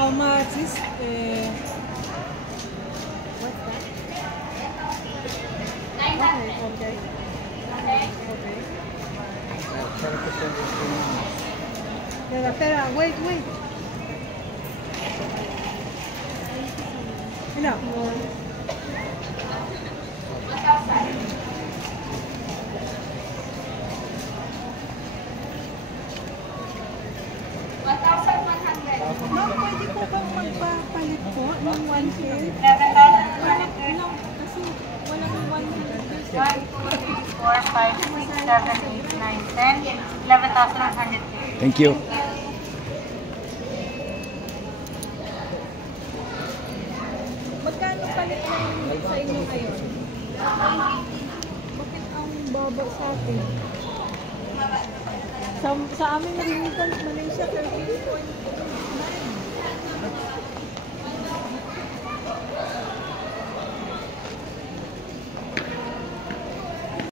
How much is What's that? Okay. Espera, wait. No. Ma'am, pwede po bang magpapalit po ng 1K? Kasi walang 100. 1, 2, 3, 4, 5, 6, 7, 8, 9, 10, 11,150. Thank you. Magkano palit ng sa inyo ngayon? Bakit ang baba sa atin? Sa aming remittance, Malaysia, 13.5.